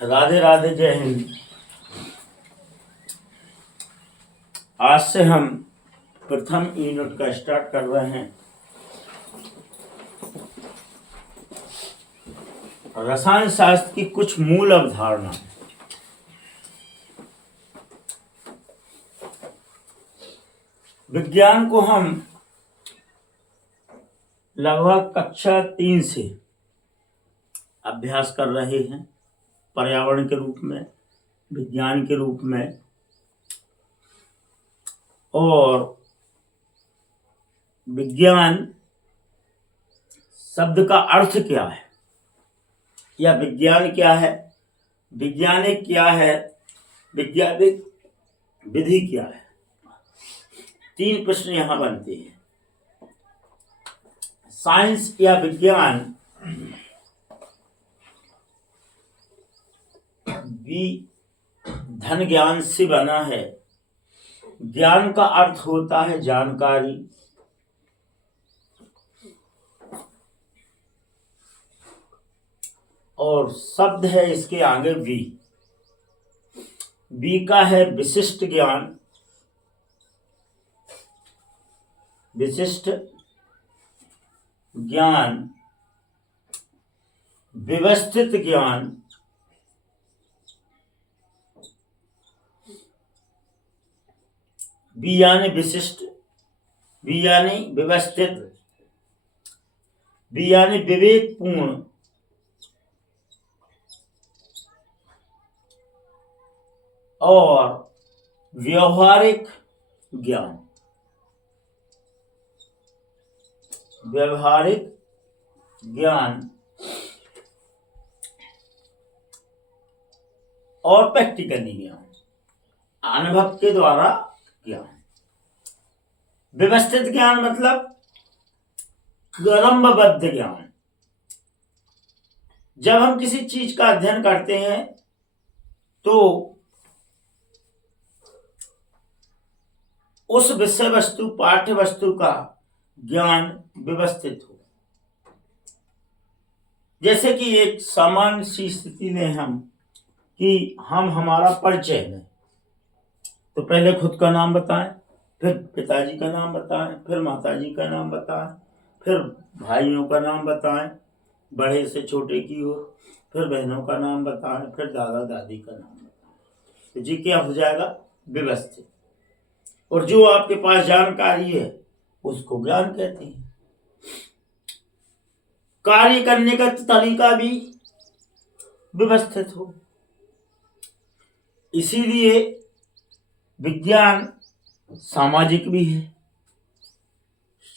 राधे राधे, जय हिंद। आज से हम प्रथम यूनिट का स्टार्ट कर रहे हैं। रसायन शास्त्र की कुछ मूल अवधारणा। विज्ञान को हम लगभग कक्षा 3 से अभ्यास कर रहे हैं, पर्यावरण के रूप में, विज्ञान के रूप में। और विज्ञान शब्द का अर्थ क्या है, या विज्ञान क्या है, वैज्ञानिक क्या है, वैज्ञानिक विधि क्या है। 3 प्रश्न यहाँ बनते हैं। साइंस या विज्ञान भी धन ज्ञान से बना है। ज्ञान का अर्थ होता है जानकारी। और शब्द है इसके आगे वी। वी का है विशिष्ट ज्ञान, विशिष्ट ज्ञान, व्यवस्थित ज्ञान, वी यानी विशिष्ट, वी यानी व्यवस्थित, वी यानी विवेकपूर्ण, और व्यवहारिक ज्ञान। व्यवहारिक ज्ञान और प्रैक्टिकली ज्ञान, अनुभव के द्वारा ज्ञान। व्यवस्थित ज्ञान मतलब क्रमबद्ध ज्ञान। जब हम किसी चीज का अध्ययन करते हैं तो उस विषय वस्तु, पाठ्य वस्तु का ज्ञान व्यवस्थित हो। जैसे कि एक सामान्य सी स्थिति में हम हमारा परिचय दें तो पहले खुद का नाम बताएं, फिर पिताजी का नाम बताएं, फिर माताजी का नाम बताएं, फिर भाइयों का नाम बताएं, बड़े से छोटे की ओर, फिर बहनों का नाम बताएं, फिर दादा दादी का नाम बताएं। तो जी क्या हो जाएगा? व्यवस्थित। और जो आपके पास जानकारी है उसको ज्ञान कहते हैं। कार्य करने का तरीका भी व्यवस्थित हो। इसीलिए विज्ञान सामाजिक भी है,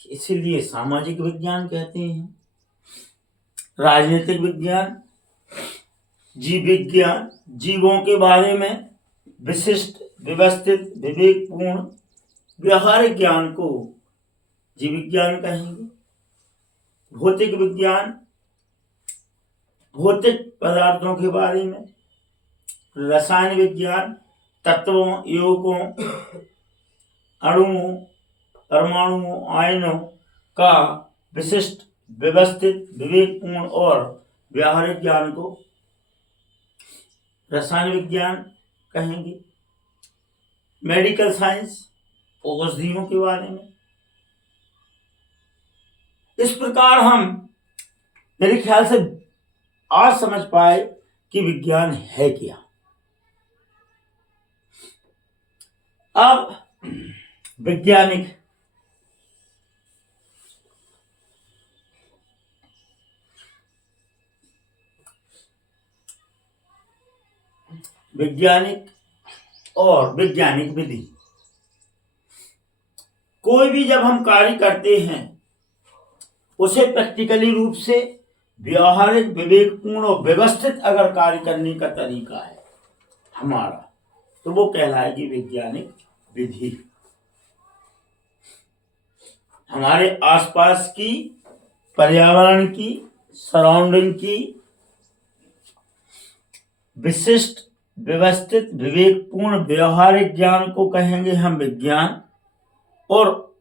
इसीलिए सामाजिक विज्ञान कहते हैं। राजनीतिक विज्ञान, जीव विज्ञान, जीवों के बारे में विशिष्ट, व्यवस्थित, विवेकपूर्ण, व्यवहारिक ज्ञान को जीव विज्ञान कहेंगे। भौतिक विज्ञान, भौतिक पदार्थों के बारे में। रसायन विज्ञान, तत्वों, यौगिकों, अणुओं, परमाणुओं, आयनों का विशिष्ट, व्यवस्थित, विवेकपूर्ण और व्यवहारिक ज्ञान को रसायन विज्ञान कहेंगे। मेडिकल साइंस, औषधियों के बारे में। इस प्रकार हम मेरे ख्याल से आज समझ पाए कि विज्ञान है क्या। अब वैज्ञानिक और वैज्ञानिक विधि। कोई भी जब हम कार्य करते हैं उसे प्रैक्टिकली रूप से व्यवहारिक, विवेकपूर्ण और व्यवस्थित अगर कार्य करने का तरीका है हमारा, तो वो कहलाएगी वैज्ञानिक विधि। हमारे आसपास की, पर्यावरण की, सराउंडिंग की विशिष्ट, व्यवस्थित, विवेकपूर्ण, व्यवहारिक ज्ञान को कहेंगे हम विज्ञान। और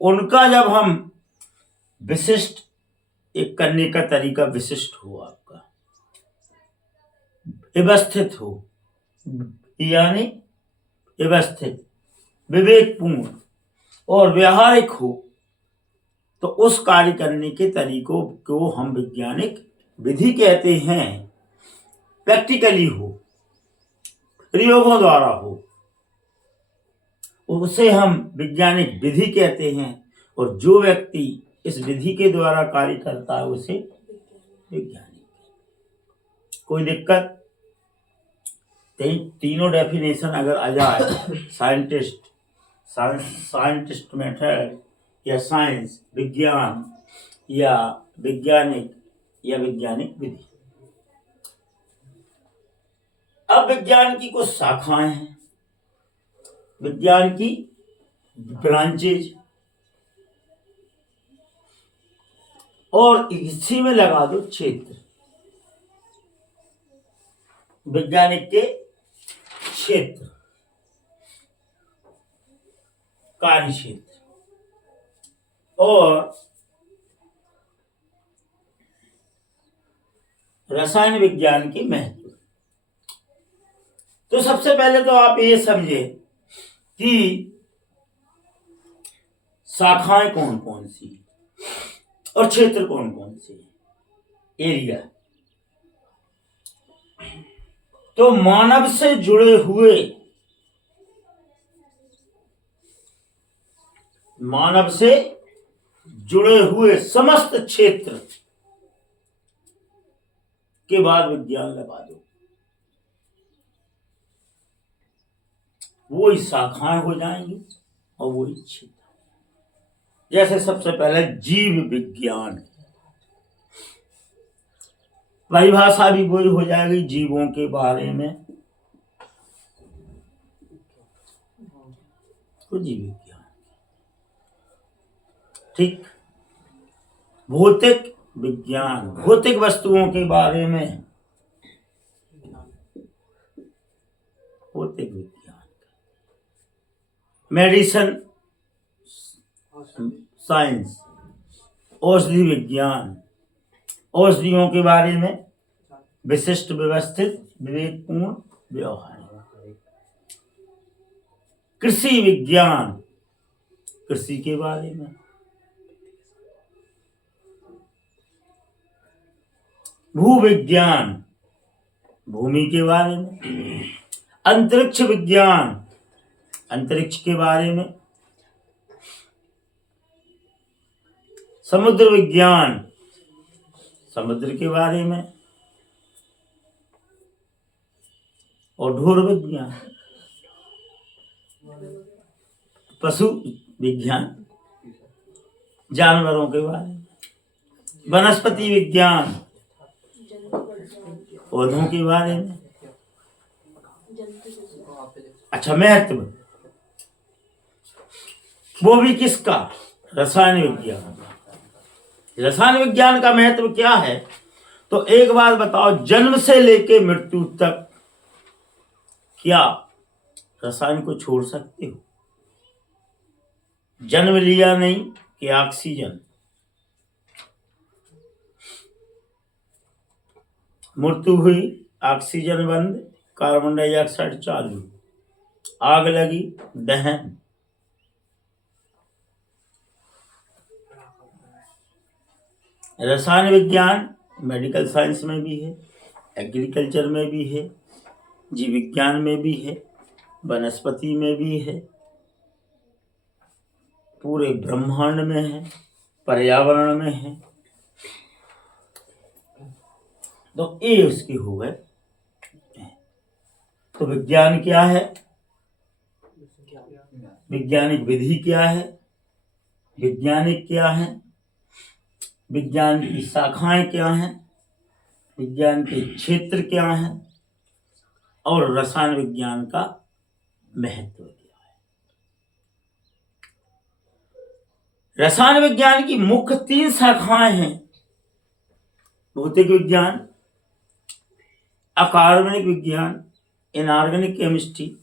उनका जब हम विशिष्ट, एक करने का तरीका विशिष्ट हो आपका, व्यवस्थित हो, यानी व्यवस्थित, विवेकपूर्ण और व्यवहारिक हो, तो उस कार्य करने के तरीकों को हम वैज्ञानिक विधि कहते हैं। प्रैक्टिकली हो, प्रयोगों द्वारा हो, उसे हम वैज्ञानिक विधि कहते हैं। और जो व्यक्ति इस विधि के द्वारा कार्य करता है उसे वैज्ञानिक। कोई दिक्कत? तीनों डेफिनेशन अगर आ जाए, साइंटिस्ट मेथड या साइंस, विज्ञान या वैज्ञानिक या वैज्ञानिक विधि। अब विज्ञान की कुछ शाखाएं हैं, विज्ञान की ब्रांचेज, और इसी में लगा दो क्षेत्र, वैज्ञानिक के क्षेत्र, कार्य क्षेत्र, और रसायन विज्ञान के महत्व। तो सबसे पहले तो आप ये समझे कि शाखाएं कौन कौन सी और क्षेत्र कौन कौन से, एरिया। तो मानव से जुड़े हुए समस्त क्षेत्र के बाद विज्ञान लगा दो, वो ही शाखाएं हो जाएंगी और वो ही क्षेत्र। जैसे सबसे पहले जीव विज्ञान, परिभाषा भी वही हो जाएगी, जीवों के बारे में, तो जीव विज्ञान। ठीक। भौतिक विज्ञान, भौतिक वस्तुओं के बारे में, भौतिक विज्ञान। मेडिसिन साइंस, औषधि विज्ञान, औषधियों के बारे में, विशिष्ट, व्यवस्थित, विवेकपूर्ण, व्यवहारिक। कृषि विज्ञान, कृषि के बारे में। भूविज्ञान, भूमि के बारे में। अंतरिक्ष विज्ञान, अंतरिक्ष के बारे में। समुद्र विज्ञान, समुद्र के बारे में। और ढोर विज्ञान, पशु विज्ञान, जानवरों के बारे में। वनस्पति विज्ञान, पौधों के बारे में। अच्छा, महत्व वो भी किसका? रसायन विज्ञान। रसायन विज्ञान का महत्व क्या है? तो एक बात बताओ, जन्म से लेके मृत्यु तक क्या रसायन को छोड़ सकते हो? जन्म लिया नहीं कि ऑक्सीजन, मृत्यु हुई, ऑक्सीजन बंद, कार्बन डाइऑक्साइड चालू, आग लगी, दहन। रसायन विज्ञान मेडिकल साइंस में भी है, एग्रीकल्चर में भी है, जीव विज्ञान में भी है, वनस्पति में भी है, पूरे ब्रह्मांड में है, पर्यावरण में है। तो ये उसकी हो गए। तो विज्ञान क्या है? वैज्ञानिक विधि क्या है? वैज्ञानिक क्या है? विज्ञान की शाखाएं क्या हैं? विज्ञान के क्षेत्र क्या हैं? और रसायन विज्ञान का महत्व क्या है? रसायन विज्ञान की मुख्य 3 शाखाएं हैं। भौतिक विज्ञान, अकार्बनिक विज्ञान, इनऑर्गेनिक केमिस्ट्री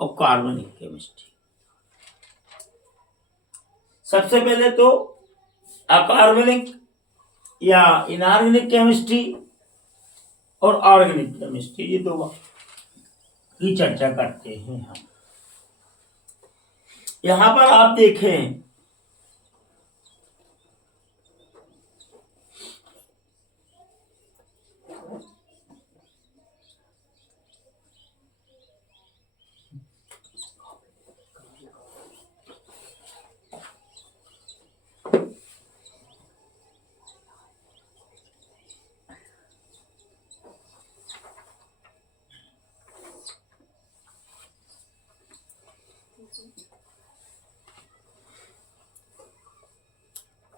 और कार्बनिक केमिस्ट्री। सबसे पहले तो अकार्बनिक या इनऑर्गेनिक केमिस्ट्री और ऑर्गेनिक केमिस्ट्री, ये दो की चर्चा करते हैं हम। यहां पर आप देखें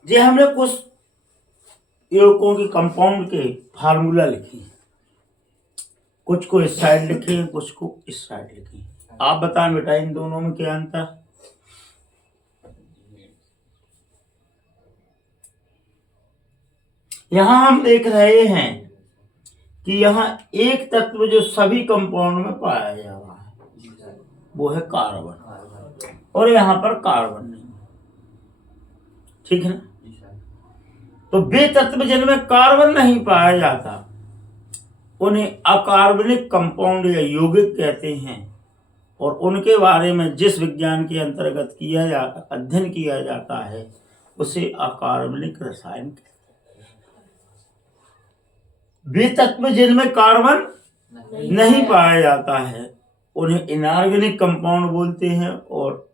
जे हमने कुछ यौगिकों के कंपाउंड के फार्मूला लिखे, कुछ को इस साइड लिखे, कुछ को इस साइड लिखे। आप बताएं बेटा इन दोनों में क्या अंतर? यहां हम देख रहे हैं कि यहां एक तत्व जो सभी कंपाउंड में पाया जा रहा है वो है कार्बन, और यहां पर कार्बन नहीं। ठीक है ना? तो वे तत्व जिनमें कार्बन नहीं पाया जाता उन्हें अकार्बनिक कंपाउंड या यौगिक कहते हैं, और उनके बारे में जिस विज्ञान के अंतर्गत अध्ययन किया जाता है उसे अकार्बनिक रसायन कहते हैं। वे तत्व जिनमें कार्बन नहीं पाया जाता है उन्हें इनऑर्गेनिक कंपाउंड बोलते हैं, और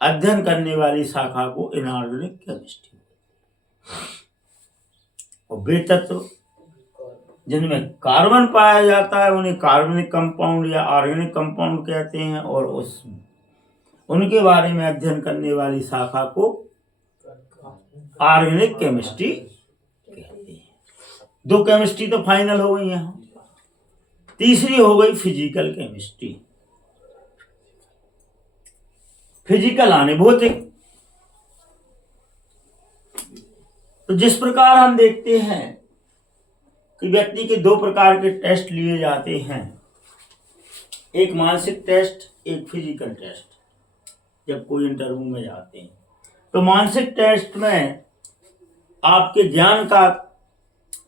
अध्ययन करने वाली शाखा को इनऑर्गेनिक केमिस्ट्री। और वे तत्व जिनमें कार्बन पाया जाता है उन्हें कार्बनिक कंपाउंड या ऑर्गेनिक कंपाउंड कहते हैं, और उनके बारे में अध्ययन करने वाली शाखा को ऑर्गेनिक केमिस्ट्री कहते हैं। दो केमिस्ट्री तो फाइनल हो गई यहाँ। तीसरी हो गई फिजिकल केमिस्ट्री। फिजिकल आने भौतिक। तो जिस प्रकार हम देखते हैं कि व्यक्ति के दो प्रकार के टेस्ट लिए जाते हैं, एक मानसिक टेस्ट, एक फिजिकल टेस्ट। जब कोई इंटरव्यू में जाते हैं तो मानसिक टेस्ट में आपके ज्ञान का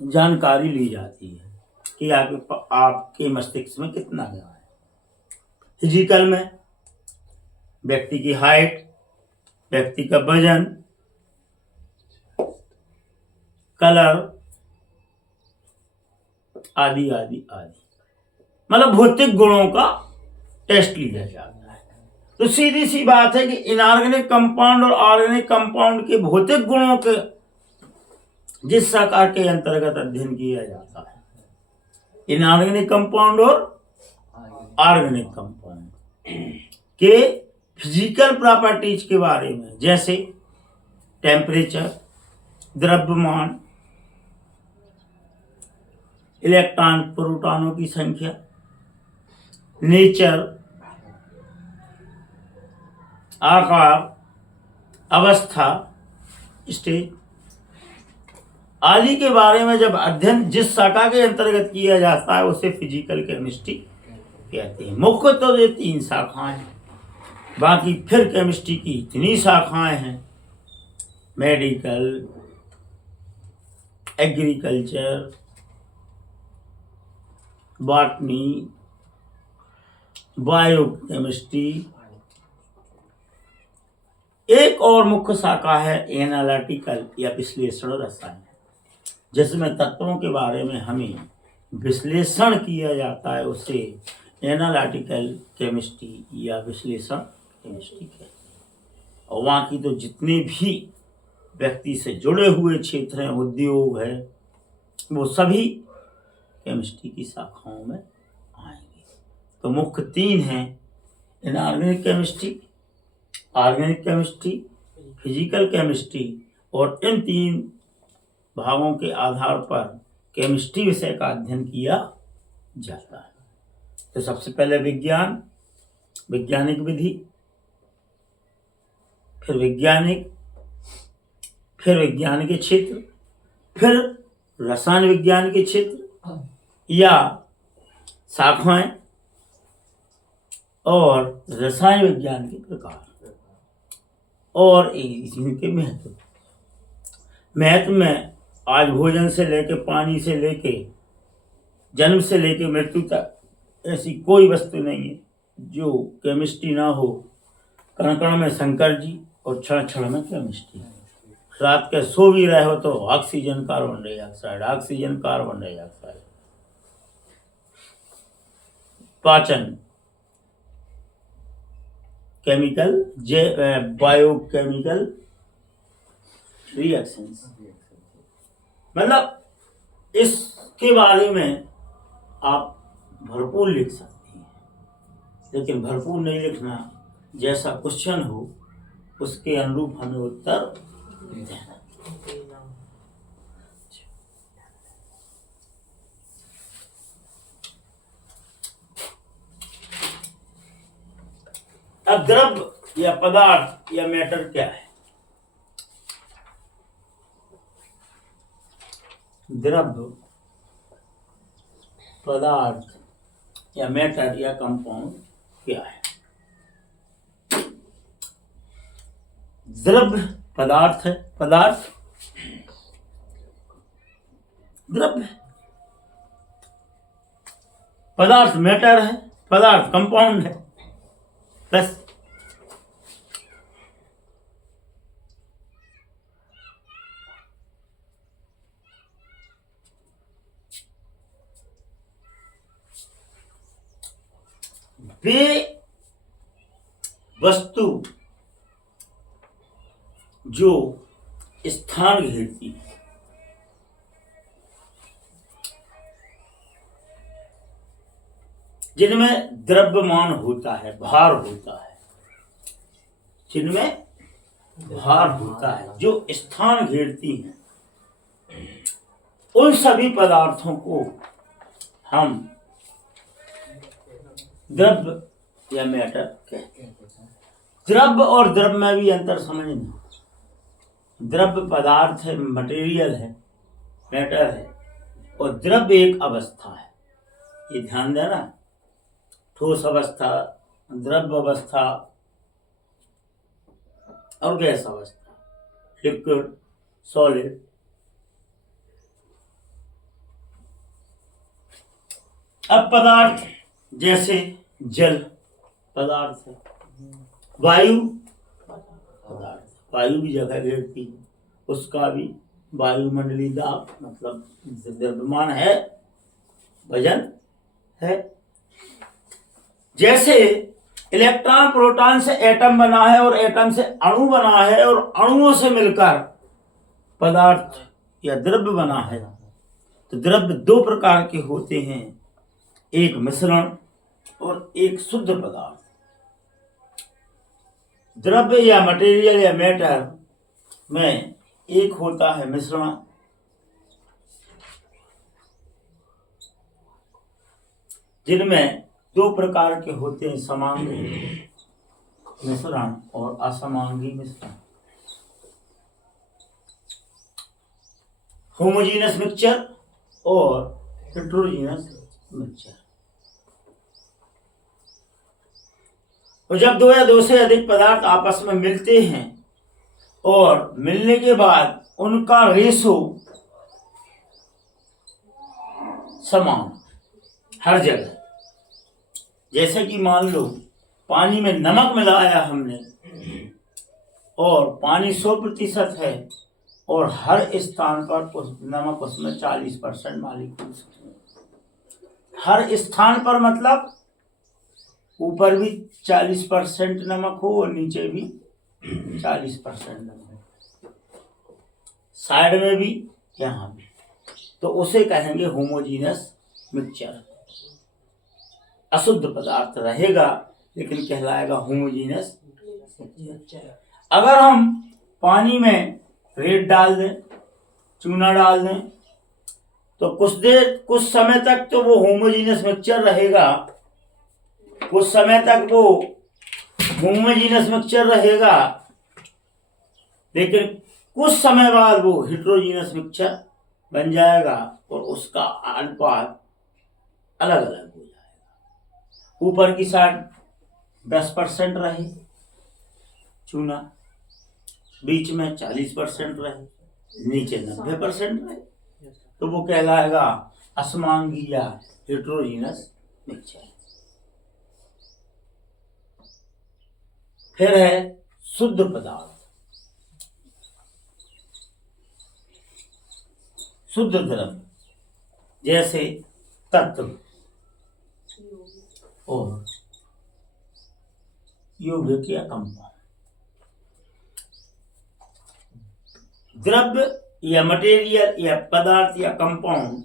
जानकारी ली जाती है कि आपके मस्तिष्क में कितना ज्ञान है। फिजिकल में व्यक्ति की हाइट, व्यक्ति का वजन, कलर आदि आदि आदि, मतलब भौतिक गुणों का टेस्ट लिया जाता है। तो सीधी सी बात है कि इनऑर्गेनिक कंपाउंड और ऑर्गेनिक कंपाउंड के भौतिक गुणों के जिस शाखा के अंतर्गत अध्ययन किया जाता है, इनऑर्गेनिक कंपाउंड और ऑर्गेनिक कंपाउंड के फिजिकल प्रॉपर्टीज के बारे में, जैसे टेम्परेचर, द्रव्यमान, इलेक्ट्रॉन प्रोटॉनों की संख्या, नेचर, आकार, अवस्था, स्टेज आदि के बारे में जब अध्ययन जिस शाखा के अंतर्गत किया जाता है उसे फिजिकल केमिस्ट्री कहते हैं। मुख्य तो ये 3 शाखाएं हैं, बाकी फिर केमिस्ट्री की इतनी शाखाएं हैं, मेडिकल, एग्रीकल्चर, बॉटनी, बायोकेमिस्ट्री। एक और मुख्य शाखा है एनालिटिकल या विश्लेषण रसायन, जिसमें तत्वों के बारे में हमें विश्लेषण किया जाता है, उसे एनालिटिकल केमिस्ट्री या विश्लेषण केमिस्ट्री कहते हैं। और वहाँ की तो जितने भी व्यक्ति से जुड़े हुए क्षेत्र हैं, उद्योग है, वो सभी केमिस्ट्री की शाखाओं में आएंगे। तो मुख्य 3 हैं, inorganic chemistry, organic chemistry, physical chemistry, और इन 3 भागों के आधार पर केमिस्ट्री विषय का अध्ययन किया जाता है। तो सबसे पहले विज्ञान, वैज्ञानिक विधि, फिर वैज्ञानिक, फिर विज्ञान के क्षेत्र, फिर रसायन विज्ञान के क्षेत्र या शाखाएं, और रसायन विज्ञान के प्रकार, और इनके महत्व में आज भोजन से लेके, पानी से लेके जन्म से लेकर मृत्यु तक ऐसी कोई वस्तु नहीं है जो केमिस्ट्री ना हो। कण कण में शंकर जी और क्षण क्षण में केमिस्ट्री। रात के सो भी रहे हो तो oxygen carbon dioxide, oxygen carbon dioxide. पाचन केमिकल बायोकेमिकल रिएक्शंस। मतलब इसके बारे में आप भरपूर लिख सकते हैं, लेकिन भरपूर नहीं लिखना, जैसा क्वेश्चन हो उसके अनुरूप हमें उत्तर देना। अब द्रव्य या पदार्थ या मैटर क्या है? द्रव्य, पदार्थ या मैटर या कंपाउंड क्या है? द्रव्य पदार्थ है, पदार्थ द्रव्य, पदार्थ मैटर है, पदार्थ कंपाउंड है। बस वे वस्तु जो स्थान घेरती है, जिनमें द्रव्यमान होता है, भार होता है, जिनमें भार होता है, जो स्थान घेरती हैं, उन सभी पदार्थों को हम द्रव्य या मैटर कहते हैं। द्रव्य और द्रव्य में भी अंतर समझना। द्रव्य पदार्थ है, मटेरियल है, मैटर है, और द्रव्य एक अवस्था है। ये ध्यान देना, ठोस अवस्था, द्रव्य अवस्था और गैस अवस्था, लिक्विड, सॉलिड। अब पदार्थ जैसे जल पदार्थ है, वायु पदार्थ, वायु भी जगह घेरती है, उसका भी वायुमंडलीय दाब मतलब द्रव्यमान है, वजन है। जैसे इलेक्ट्रॉन प्रोटॉन से एटम बना है और एटम से अणु बना है और अणुओं से मिलकर पदार्थ या द्रव्य बना है। तो द्रव्य दो प्रकार के होते हैं, एक मिश्रण और एक शुद्ध पदार्थ। द्रव्य या मटेरियल या मैटर में एक होता है मिश्रण, जिनमें दो प्रकार के होते हैं, समांगी मिश्रण और असमांगी मिश्रण। होमोजीनस मिक्सचर और हेटेरोजीनस मिक्सचर। और जब दो या दो से अधिक पदार्थ आपस में मिलते हैं और मिलने के बाद उनका रेशो समान हर जगह, जैसे कि मान लो पानी में नमक मिलाया हमने और पानी 100% है और हर स्थान पर उस नमक उसमें 40% मालिक हो सकते हैं। हर स्थान पर मतलब ऊपर भी 40% नमक हो और नीचे भी 40% नमक, साइड में भी, यहाँ भी, तो उसे कहेंगे होमोजीनस मिक्सचर। अशुद्ध पदार्थ रहेगा लेकिन कहलाएगा होमोजीनस मिक्सचर। अगर हम पानी में रेत डाल दें, चूना डाल दें, तो कुछ समय तक तो वो होमोजीनस मिक्सचर रहेगा, कुछ समय तक वो होमोजीनस मिक्सचर रहेगा, लेकिन कुछ समय बाद वो हेटेरोजीनस मिक्सचर बन जाएगा और उसका अनुपात अलग अलग हो जाएगा। ऊपर की साइड 10% रहे चूना, बीच में 40% रहे, नीचे 90% रहे, तो वो कहलाएगा असमांगी या हेट्रोजीनस मिक्सचर। फिर है शुद्ध पदार्थ। शुद्ध द्रव्य जैसे तत्व और यौगिक या कंपाउंड। द्रव्य या मटेरियल या पदार्थ या कंपाउंड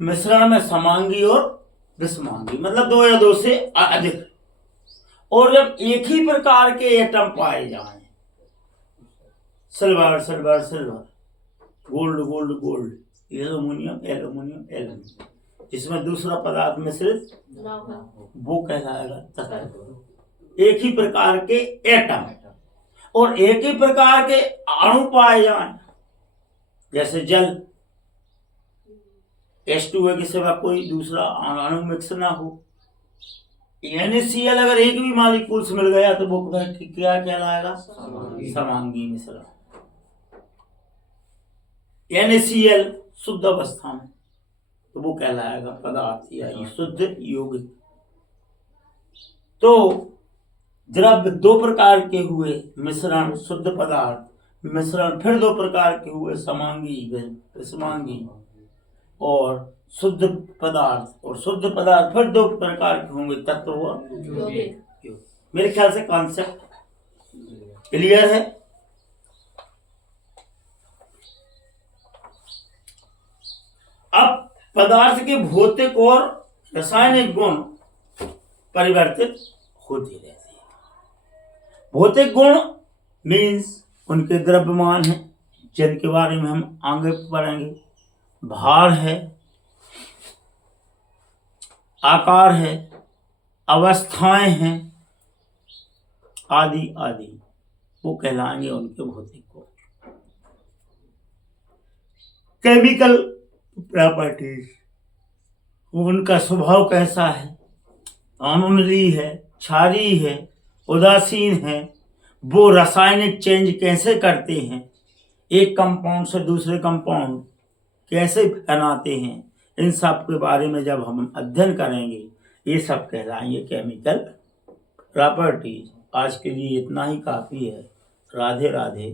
मिश्रण में समांगी और विषमांगी, मतलब दो या दो से अधिक। और जब एक ही प्रकार के एटम पाए जाएं, silver silver silver, gold gold gold, aluminium aluminium aluminium, जिसमें दूसरा पदार्थ मिश्रित वो कहलाएगा तत्व। एक ही प्रकार के एटम और एक ही प्रकार के अणु पाए जाएं, जैसे जल H2O के सिवा कोई दूसरा अणु मिक्स ना हो। NaCl अगर एक भी मॉलिक्यूल्स मिल गया तो वो क्या कहलाएगा? समांगी मिश्रण। NaCl शुद्ध अवस्था में तो वो कहलाएगा पदार्थ या शुद्ध यौगिक। तो द्रव्य दो प्रकार के हुए, मिश्रण शुद्ध पदार्थ, मिश्रण फिर दो प्रकार के हुए, समांगी विषमांगी, और शुद्ध पदार्थ और शुद्ध पदार्थ फिर दो प्रकार के होंगे, तत्व और यौगिक। मेरे ख्याल से कॉन्सेप्ट क्लियर है। अब पदार्थ के भौतिक और रासायनिक गुण परिवर्तित होते रहते हैं। भौतिक गुण मीन्स उनके द्रव्यमान है, जिनके बारे में हम आगे पढ़ेंगे। भार है, आकार है, अवस्थाएं हैं, आदि आदि, वो कहलाएंगे उनके भौतिक गुण। केमिकल प्रॉपर्टीज, उनका स्वभाव कैसा है, अम्लीय है, क्षारीय है, उदासीन है, वो रासायनिक चेंज कैसे करते हैं, एक कंपाउंड से दूसरे कंपाउंड कैसे बनाते हैं, इन सब के बारे में जब हम अध्ययन करेंगे, ये सब कहलाएंगे केमिकल प्रॉपर्टीज। आज के लिए इतना ही काफ़ी है। राधे राधे।